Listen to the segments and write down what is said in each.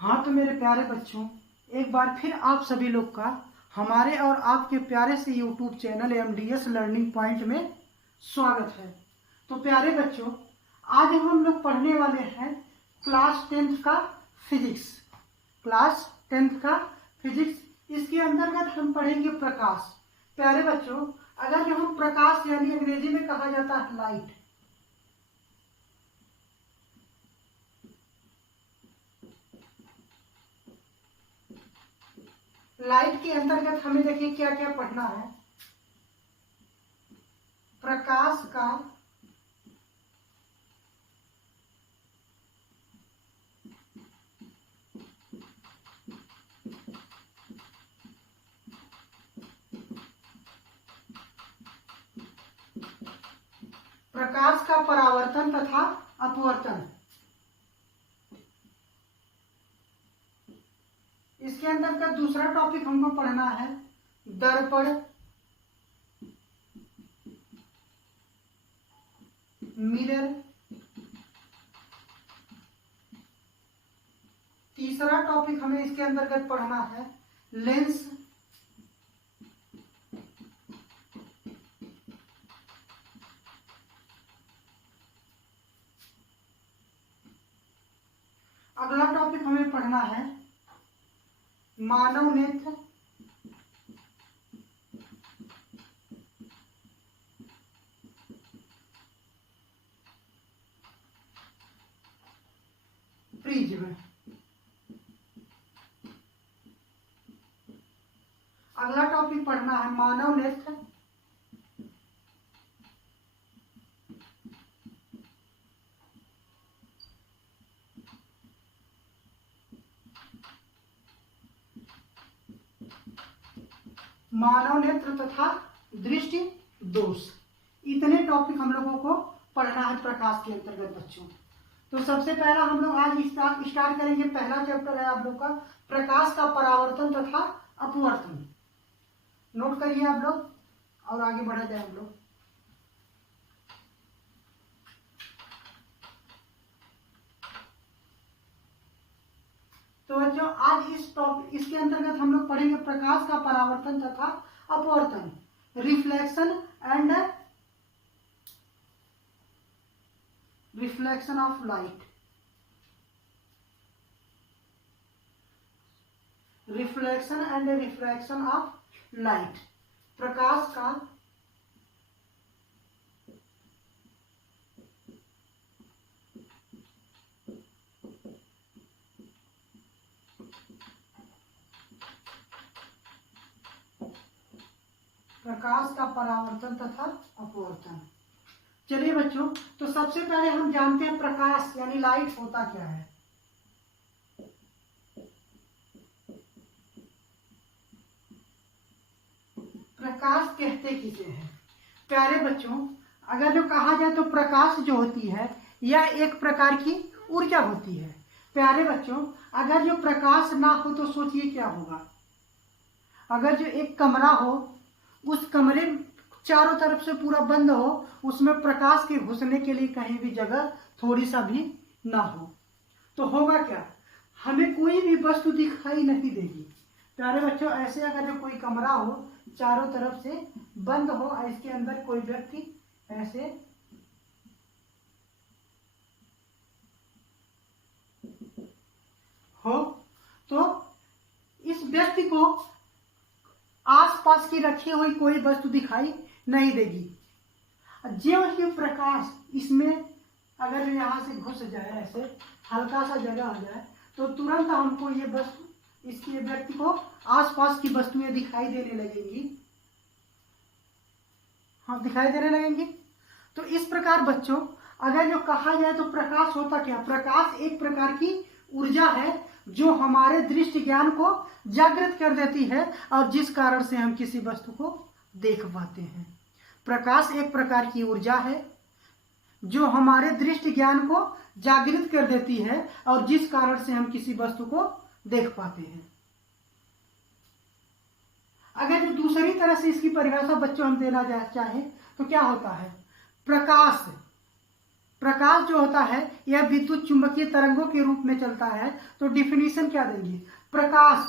हाँ तो मेरे प्यारे बच्चों, एक बार फिर आप सभी लोग का हमारे और आपके प्यारे से YouTube channel MDS learning point में स्वागत है। तो प्यारे बच्चों, आज हम लोग पढ़ने वाले हैं क्लास 10th का फिजिक्स। क्लास 10th का फिजिक्स, इसके अंतर्गत हम पढ़ेंगे प्रकाश। प्यारे बच्चों, अगर जो हम प्रकाश यानी अंग्रेजी में कहा जाता है लाइट, लाइट के अंतर्गत हमें देखिए क्या क्या पढ़ना है। प्रकाश का परावर्तन तथा अपवर्तन। इसके अंतर्गत दूसरा टॉपिक हमको पढ़ना है दर्पण, मिरर। तीसरा टॉपिक हमें इसके अंतर्गत पढ़ना है लेंस। अगला टॉपिक हमें पढ़ना है मानव नेत्र। प्रिज्म। अगला टॉपिक पढ़ना है मानव नेत्र, मानव नेत्र तथा दृष्टि दोष। इतने टॉपिक हम लोगों को पढ़ना है प्रकाश के अंतर्गत बच्चों। तो सबसे पहला हम लोग आज स्टार्ट करेंगे। पहला चैप्टर है आप लोग का प्रकाश का परावर्तन तथा अपवर्तन। नोट करिए आप लोग और आगे बढ़ा जाए हम लोग। तो बच्चों, आज इसके अंतर्गत हम लोग पढ़ेंगे प्रकाश का परावर्तन तथा अपवर्तन, reflection of light, reflection and refraction of light. प्रकाश का परावर्तन तथा अपवर्तन। चलिए बच्चों, तो सबसे पहले हम जानते हैं प्रकाश यानी लाइट होता क्या है। प्रकाश कहते किसे हैं? प्यारे बच्चों, अगर जो कहा जाए तो प्रकाश जो होती है यह एक प्रकार की ऊर्जा होती है। प्यारे बच्चों, अगर जो प्रकाश ना हो तो सोचिए क्या होगा। अगर जो एक कमरा हो, उस कमरे चारों तरफ से पूरा बंद हो, उसमें प्रकाश के घुसने के लिए कहीं भी जगह थोड़ी सा भी ना हो, तो होगा क्या? हमें कोई भी वस्तु दिखाई नहीं देगी। प्यारे बच्चों, ऐसे अगर जो कोई कमरा हो, चारों तरफ से बंद हो, इसके अंदर कोई व्यक्ति ऐसे हो, तो इस व्यक्ति को आसपास की रखी हुई कोई वस्तु दिखाई नहीं देगी। जो ही प्रकाश इसमें अगर यहाँ से घुस जाए, ऐसे हल्का सा जगह आ जाए, तो तुरंत हमको ये वस्तु, इसके व्यक्ति को आसपास की वस्तुएं दिखाई देने लगेंगी। हाँ, दिखाई देने लगेंगी। तो इस प्रकार बच्चों, अगर जो कहा जाए तो प्रकाश होता क्या? प्रकाश एक प्रकार की ऊर्जा है जो हमारे दृष्टि ज्ञान को जागृत कर देती है और जिस कारण से हम किसी वस्तु को देख पाते हैं। प्रकाश एक प्रकार की ऊर्जा है जो हमारे दृष्टि ज्ञान को जागृत कर देती है और जिस कारण से हम किसी वस्तु को देख पाते हैं। अगर दूसरी तरह से इसकी परिभाषा बच्चों हम देना चाहें तो क्या होता है? प्रकाश प्रकाश जो होता है यह विद्युत चुंबकीय तरंगों के रूप में चलता है। तो डिफिनीशन क्या देंगे? प्रकाश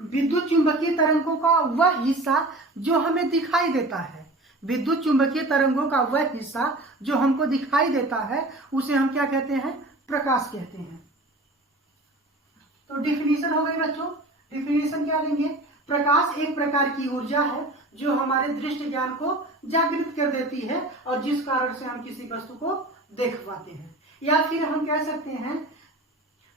विद्युत चुंबकीय तरंगों का वह हिस्सा जो हमें दिखाई देता है, विद्युत चुंबकीय तरंगों का वह हिस्सा जो हमको दिखाई देता है उसे हम क्या कहते हैं? प्रकाश कहते हैं। तो डिफिनीशन हो गई बच्चों। डिफिनीशन क्या देंगे? प्रकाश एक प्रकार की ऊर्जा है जो हमारे दृष्टि ज्ञान को जागृत कर देती है और जिस कारण से हम किसी वस्तु को देख पाते हैं। या फिर हम कह सकते हैं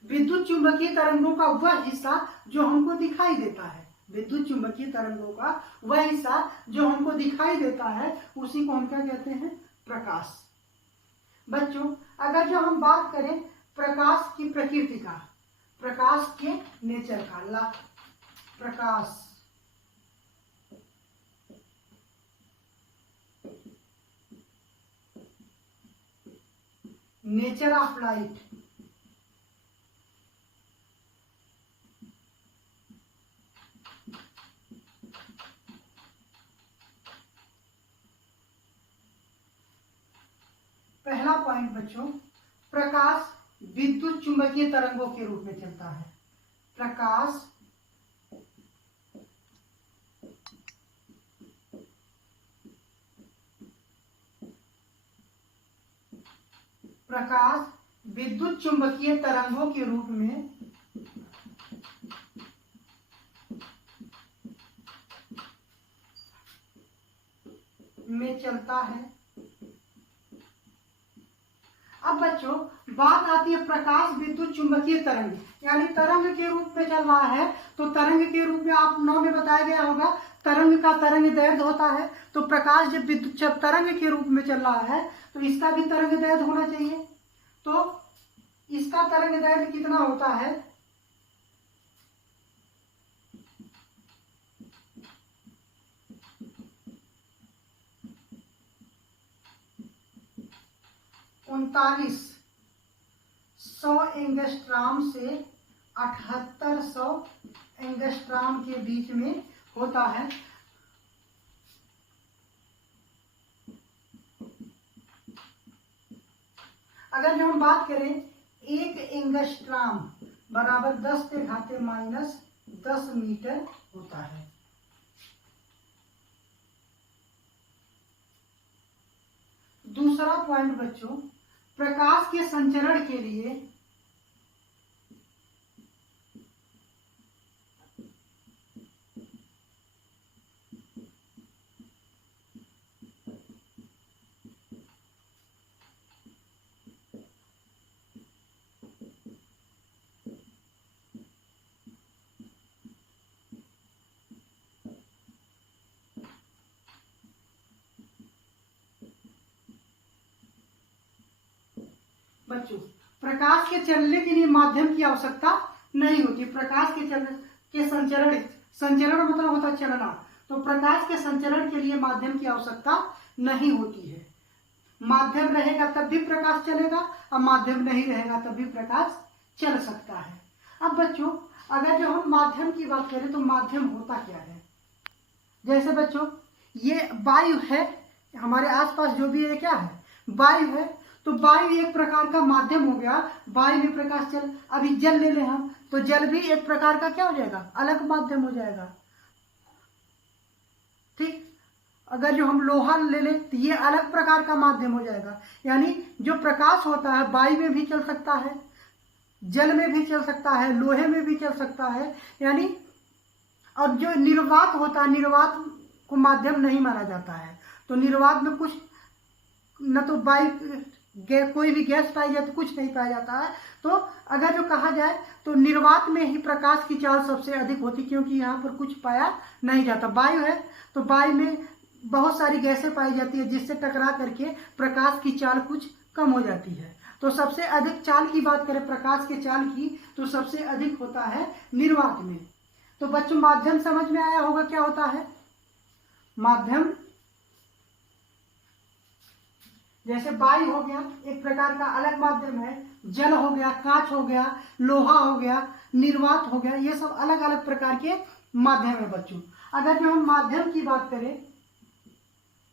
विद्युत चुंबकीय तरंगों का वह हिस्सा जो हमको दिखाई देता है, विद्युत चुंबकीय तरंगों का वह हिस्सा जो हमको दिखाई देता है उसी को हम क्या कहते हैं? प्रकाश। बच्चों अगर जो हम बात करें प्रकाश की प्रकृति का, प्रकाश के नेचर का, प्रकाश नेचर ऑफ लाइट, पहला पॉइंट बच्चों, प्रकाश विद्युत चुंबकीय तरंगों के रूप में चलता है। प्रकाश विद्युत चुंबकीय तरंगों के रूप में चलता है। अब बच्चों बात आती है प्रकाश विद्युत चुंबकीय तरंग, यानी तरंग के रूप में चल रहा है। तो तरंग के रूप में आप नाम में बताया गया होगा तरंग का तरंग दैर्ध्य होता है। तो प्रकाश जब विद्युत तरंग के रूप में चल रहा है तो इसका भी तरंग दैर्ध्य होना चाहिए। तो इसका तरंग दैर्ध्य कितना होता है? उनतालीस 100 एंगस्ट्राम से 7800 एंगस्ट्राम के बीच में होता है। अगर जो हम बात करें 1 एंगस्ट्राम बराबर 10⁻⁻10 मीटर होता है। दूसरा पॉइंट बच्चों, प्रकाश के संचरण के लिए बच्चों प्रकाश के चलने के लिए माध्यम की आवश्यकता नहीं होती। प्रकाश के संचरण मतलब होता चलना। तो प्रकाश के संचरण के लिए माध्यम की आवश्यकता नहीं होती है। माध्यम रहेगा तब भी प्रकाश चलेगा और माध्यम नहीं रहेगा तब भी प्रकाश चल सकता है। अब बच्चों अगर जो हम माध्यम की बात करें तो माध्यम होता क्या है? जैसे बच्चों ये वायु है, हमारे आसपास जो भी है क्या है? वायु है। तो वायु एक प्रकार का माध्यम हो गया, वायु में प्रकाश चल। अभी जल ले लें हम तो जल भी एक प्रकार का क्या हो जाएगा? अलग माध्यम हो जाएगा। ठीक। अगर जो हम लोहा ले लें तो ये अलग प्रकार का माध्यम हो जाएगा। यानी जो प्रकाश होता है वायु में भी चल सकता है, जल में भी चल सकता है, लोहे में भी चल सकता है। यानी और जो निर्वात होता है, निर्वात को माध्यम नहीं माना जाता है। तो निर्वात में कुछ न तो वायु कोई भी गैस पाई जाती, कुछ नहीं पाया जाता है। तो अगर जो कहा जाए तो निर्वात में ही प्रकाश की चाल सबसे अधिक होती, क्योंकि यहाँ पर कुछ पाया नहीं जाता। वायु है तो वायु में बहुत सारी गैसें पाई जाती है जिससे टकरा करके प्रकाश की चाल कुछ कम हो जाती है। तो सबसे अधिक चाल की बात करें प्रकाश के चाल की तो सबसे अधिक होता है निर्वात में। तो बच्चों माध्यम समझ में आया होगा क्या होता है? माध्यम जैसे वायु हो गया एक प्रकार का अलग माध्यम है, जल हो गया, कांच हो गया, लोहा हो गया, निर्वात हो गया, ये सब अलग अलग प्रकार के माध्यम है बच्चों। अगर जो हम माध्यम की बात करें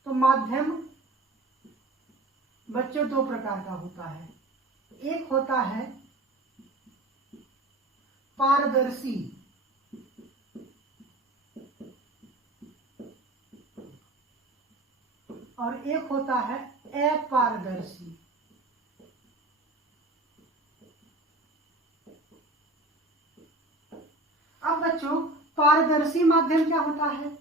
तो माध्यम बच्चों दो प्रकार का होता है। एक होता है पारदर्शी और एक होता है अपारदर्शी। अब बच्चों पारदर्शी माध्यम क्या होता है?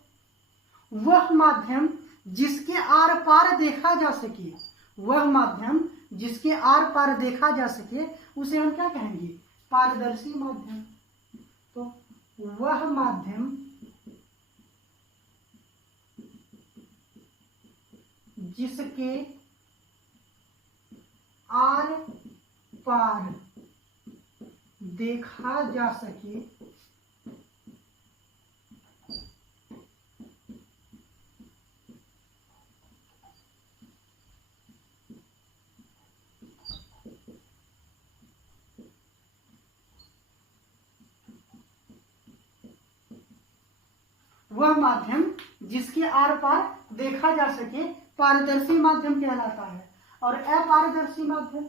वह माध्यम जिसके आर पार देखा जा सके, वह माध्यम जिसके आर पार देखा जा सके उसे हम क्या कहेंगे? पारदर्शी माध्यम। तो वह माध्यम जिसके आर पार देखा जा सके वह माध्यम जिसके आर पार देखा जा सके पारदर्शी माध्यम कहलाता है। और अपारदर्शी माध्यम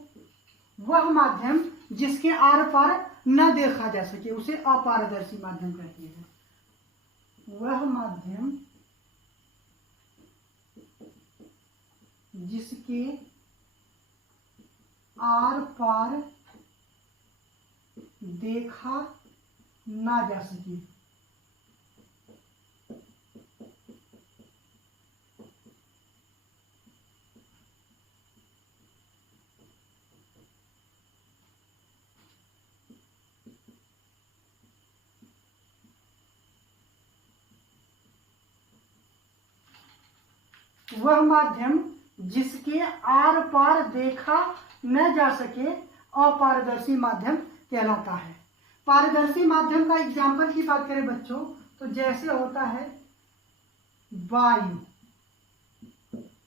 वह माध्यम जिसके आर पार न देखा जा सके उसे अपारदर्शी माध्यम कहते हैं। वह माध्यम जिसके आर पार देखा ना जा सके वह माध्यम जिसके आर पार देखा न जा सके अपारदर्शी माध्यम कहलाता है। पारदर्शी माध्यम का एग्जाम्पल की बात करें बच्चों तो जैसे होता है वायु।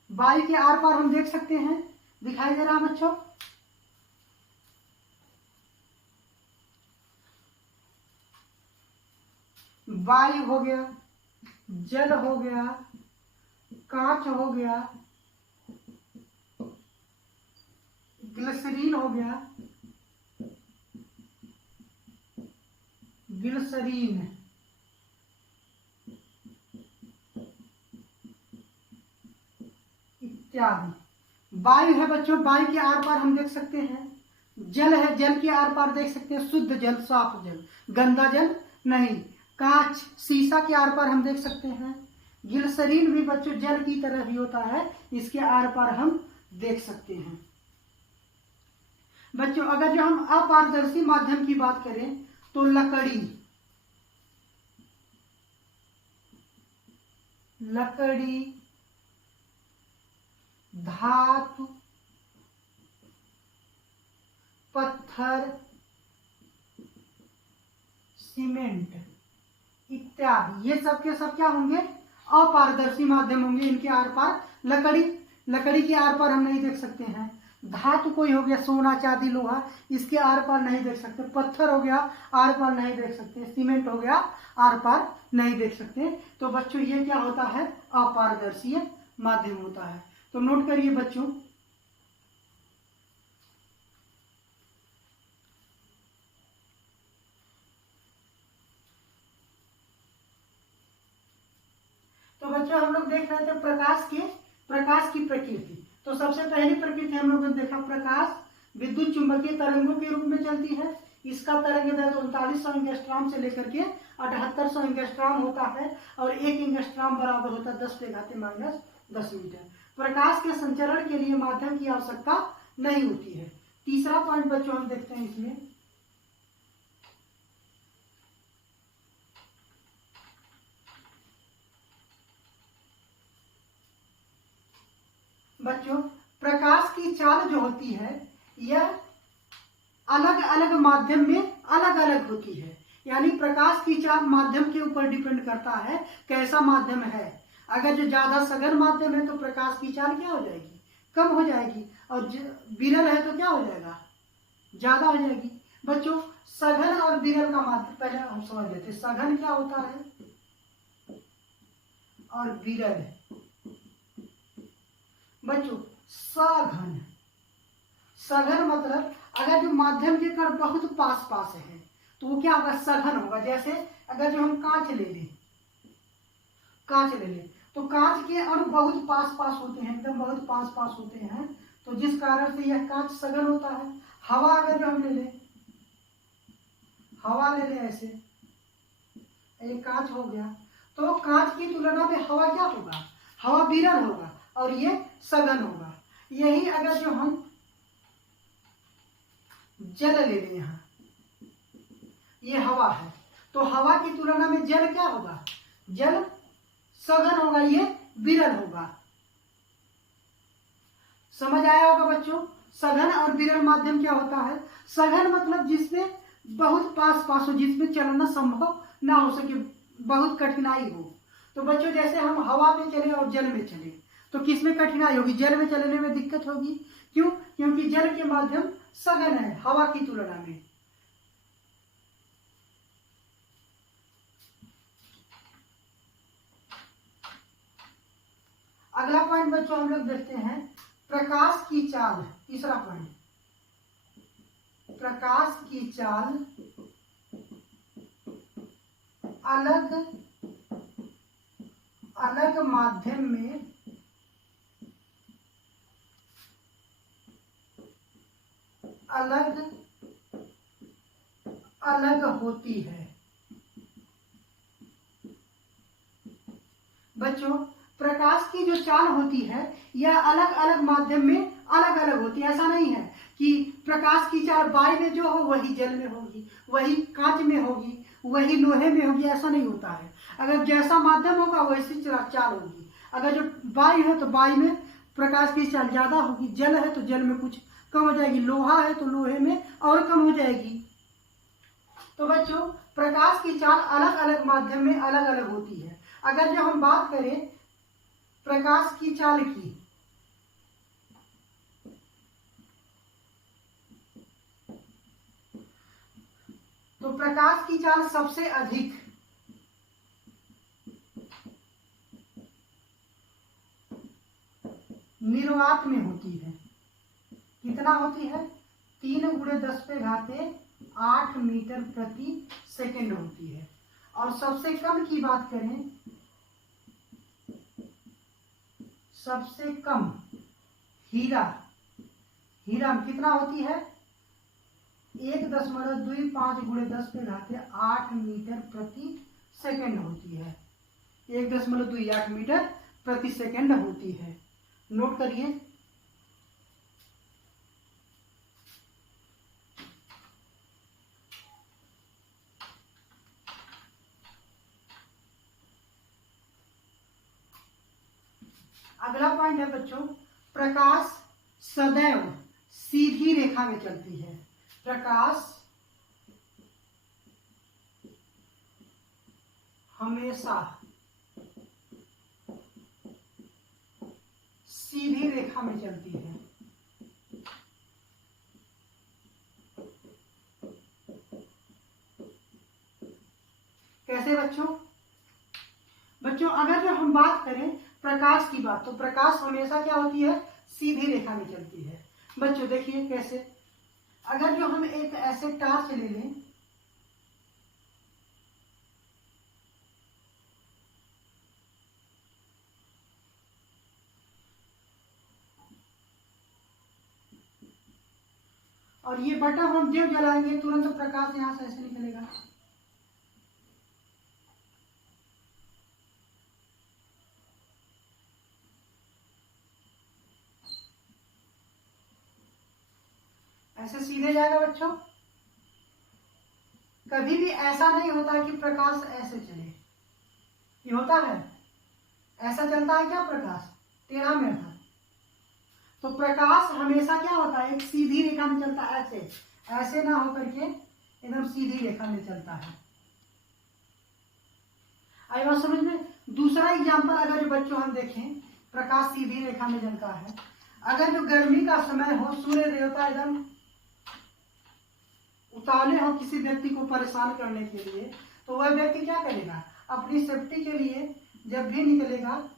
वायु के आर पार हम देख सकते हैं, दिखाई दे रहा है बच्चों? वायु हो गया, जल हो गया, कांच हो गया, ग्लिसरीन हो गया, ग्लिसरीन इत्यादि। वायु है बच्चों, वायु के आर पार हम देख सकते हैं। जल है, जल के आर पार देख सकते हैं, शुद्ध जल, साफ जल, गंदा जल नहीं। कांच, शीशा के आर पार हम देख सकते हैं। ग्लिसरीन भी बच्चों जल की तरह ही होता है, इसके आर पार हम देख सकते हैं। बच्चों अगर जो हम अपारदर्शी माध्यम की बात करें तो लकड़ी, धातु, पत्थर, सीमेंट इत्यादि, ये सब के सब क्या होंगे? अपारदर्शी माध्यम होंगे। इनके आर पार लकड़ी के आर पार हम नहीं देख सकते हैं। धातु कोई हो गया, सोना, चांदी, लोहा, इसके आर पार नहीं देख सकते। पत्थर हो गया, आर पार नहीं देख सकते। सीमेंट हो गया, आर पार नहीं देख सकते। तो बच्चों ये क्या होता है? अपारदर्शी माध्यम होता है। तो नोट करिए बच्चों, तो बच्चों हम लोग देख रहे थे प्रकाश की प्रकृति। तो सबसे पहली प्रकृति हम लोगों ने देखा, प्रकाश विद्युत चुंबकीय तरंगों के रूप में चलती है। इसका तरंग दैर्ध्य 3900 एंगस्ट्रॉम से लेकर के 7800 एंगस्ट्रॉम होता है और 1 एंगस्ट्रॉम बराबर होता है 10⁻⁻10 मीटर। प्रकाश के संचरण के लिए माध्यम की आवश्यकता नहीं होती है। तीसरा पॉइंट बच्चों हम देखते हैं इसमें, बच्चों प्रकाश की चाल जो होती है यह अलग अलग माध्यम में अलग अलग होती है। यानी प्रकाश की चाल माध्यम के ऊपर डिपेंड करता है कैसा माध्यम है। अगर जो ज्यादा सघन माध्यम है तो प्रकाश की चाल क्या हो जाएगी? कम हो जाएगी। और विरल है तो क्या हो जाएगा? ज्यादा हो जाएगी। बच्चों सघन और विरल का माध्यम पहले हम समझ लेते हैं। सघन क्या होता है और विरल। बच्चों सघन। सघन मतलब अगर जो माध्यम के कण बहुत पास पास है तो वो क्या होगा, सघन होगा। जैसे अगर जो हम कांच ले लें, कांच ले लें तो कांच के अणु बहुत पास पास होते हैं, एकदम बहुत पास पास होते हैं, तो जिस कारण से यह कांच सघन होता है। हवा अगर जो हम ले लें, हवा ले लें ऐसे, एक कांच हो गया, तो कांच की तुलना में हवा क्या होगा, हवा विरल होगा और ये सघन होगा। यही अगर जो हम जल ले लें, यहाँ ये हवा है, तो हवा की तुलना में जल क्या होगा, जल सघन होगा, ये विरल होगा। समझ आया होगा बच्चों। सघन और विरल माध्यम क्या होता है। सघन मतलब जिसमें बहुत पास पास हो, जिसमें चलना संभव ना हो सके, बहुत कठिनाई हो। तो बच्चों जैसे हम हवा में चले और जल में चले तो किसमें कठिनाई होगी, जल में चलने में दिक्कत होगी। क्यों, क्योंकि जल के माध्यम सघन है हवा की तुलना में। अगला पॉइंट बच्चों हम लोग देखते हैं, प्रकाश की चाल। तीसरा पॉइंट, प्रकाश की चाल अलग अलग माध्यम में अलग अलग होती है। बच्चों प्रकाश की जो चाल होती है यह अलग अलग माध्यम में अलग अलग होती है। ऐसा नहीं है कि प्रकाश की चाल वायु में जो हो वही जल में होगी, वही कांच में होगी, वही लोहे में होगी, ऐसा नहीं होता है। अगर जैसा माध्यम होगा वैसी चाल होगी। अगर जो वायु है तो वायु में प्रकाश की चाल ज्यादा होगी, जल है तो जल में कुछ कम हो जाएगी, लोहा है तो लोहे में और कम हो जाएगी। तो बच्चों प्रकाश की चाल अलग अलग माध्यम में अलग अलग होती है। अगर जो हम बात करें प्रकाश की चाल की, तो प्रकाश की चाल सबसे अधिक निर्वात में होती है। कितना होती है, 3×10⁸ मीटर प्रति सेकंड होती है। और सबसे कम की बात करें, सबसे कम हीरा, हीरा में कितना होती है, 1.25×10⁸ मीटर प्रति सेकंड होती है। 1.28 मीटर प्रति सेकंड होती है। नोट करिए। अगला पॉइंट है बच्चों, प्रकाश सदैव सीधी रेखा में चलती है। प्रकाश हमेशा सीधी रेखा में चलती है। कैसे बच्चों, बच्चों अगर जो हम बात करें प्रकाश की बात, तो प्रकाश हमेशा क्या होती है, सीधी रेखा में चलती है। बच्चों देखिए कैसे, अगर जो हम एक ऐसे टॉर्च ले लें, और ये बटन हम जब जलाएंगे तुरंत प्रकाश यहां से ऐसे निकलेगा। ऐसे सीधे जाएगा बच्चों। कभी भी ऐसा नहीं होता कि प्रकाश ऐसे चले, ये होता है, ऐसा चलता है क्या प्रकाश, टेढ़ा मेढ़ा। तो प्रकाश हमेशा क्या होता है, एक सीधी रेखा में चलता है, ऐसे ऐसे ना होकर के एकदम सीधी रेखा में चलता है। आई बात समझ में। दूसरा एग्जाम्पल अगर जो बच्चों हम देखें, प्रकाश सीधी रेखा में चलता है। अगर जो गर्मी का समय हो, सूर्य देवता एकदम उतावले हो किसी व्यक्ति को परेशान करने के लिए, तो वह व्यक्ति क्या करेगा, अपनी सेफ्टी के लिए जब भी निकलेगा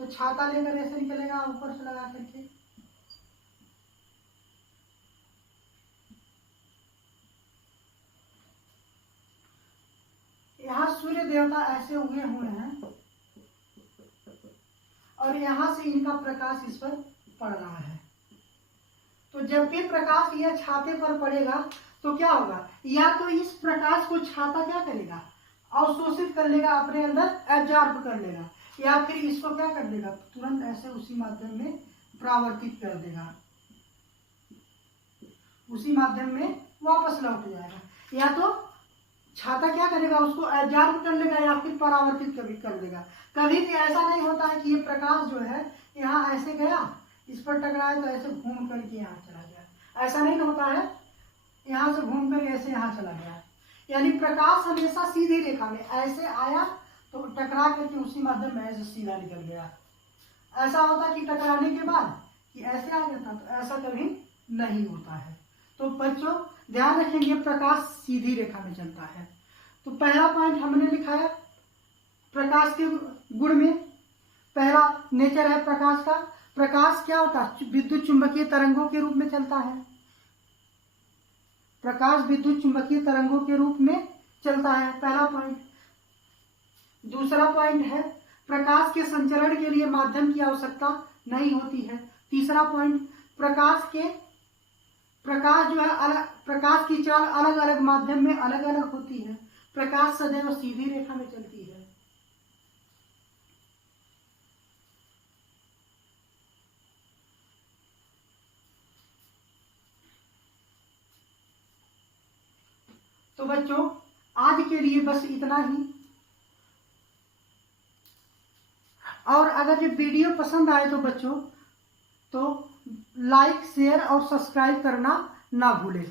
तो छाता लेकर ऐसे निकलेगा ऊपर से लगा करके। यहाँ सूर्य देवता ऐसे उगे हुए हैं और यहाँ से इनका प्रकाश इस पर पड़ रहा है। तो जब भी प्रकाश यह छाते पर पड़ेगा तो क्या होगा, या तो इस प्रकाश को छाता क्या करेगा, अवशोषित कर लेगा, अपने अंदर एब्जॉर्ब कर लेगा, या फिर इसको क्या कर देगा, तुरंत ऐसे उसी माध्यम में परावर्तित कर देगा, उसी माध्यम में वापस लौट जाएगा। या तो छाता क्या करेगा, उसको एब्जॉर्ब कर लेगा या फिर परावर्तित कभी कर देगा। कभी भी ऐसा नहीं होता है कि ये प्रकाश जो है यहाँ ऐसे गया, इस पर टकराया तो ऐसे घूम करके यहाँ चला गया, ऐसा नहीं होता है। यहाँ से घूम कर ऐसे यहाँ चला गया, यानी प्रकाश हमेशा सीधी रेखा में ऐसे आया तो टकरा करके उसी माध्यम में ऐसे सीधा निकल गया। ऐसा होता कि टकराने के बाद कि ऐसे आ जाता, तो ऐसा कभी नहीं होता है। तो बच्चों ध्यान रखेंगे, प्रकाश सीधी रेखा में चलता है। तो पहला पॉइंट हमने लिखा है प्रकाश के गुण में, पहला नेचर है प्रकाश का। प्रकाश क्या होता है, विद्युत चुंबकीय तरंगों के रूप में चलता है। प्रकाश विद्युत चुंबकीय तरंगों के रूप में चलता है, पहला पॉइंट। दूसरा पॉइंट है प्रकाश के संचरण के लिए माध्यम की आवश्यकता नहीं होती है। तीसरा पॉइंट, प्रकाश जो है प्रकाश की चाल अलग अलग माध्यम में अलग अलग होती है। प्रकाश सदैव सीधी रेखा में चलती है। तो बच्चों आज के लिए बस इतना ही। और अगर ये वीडियो पसंद आए तो बच्चों तो लाइक, शेयर और सब्सक्राइब करना ना भूलें।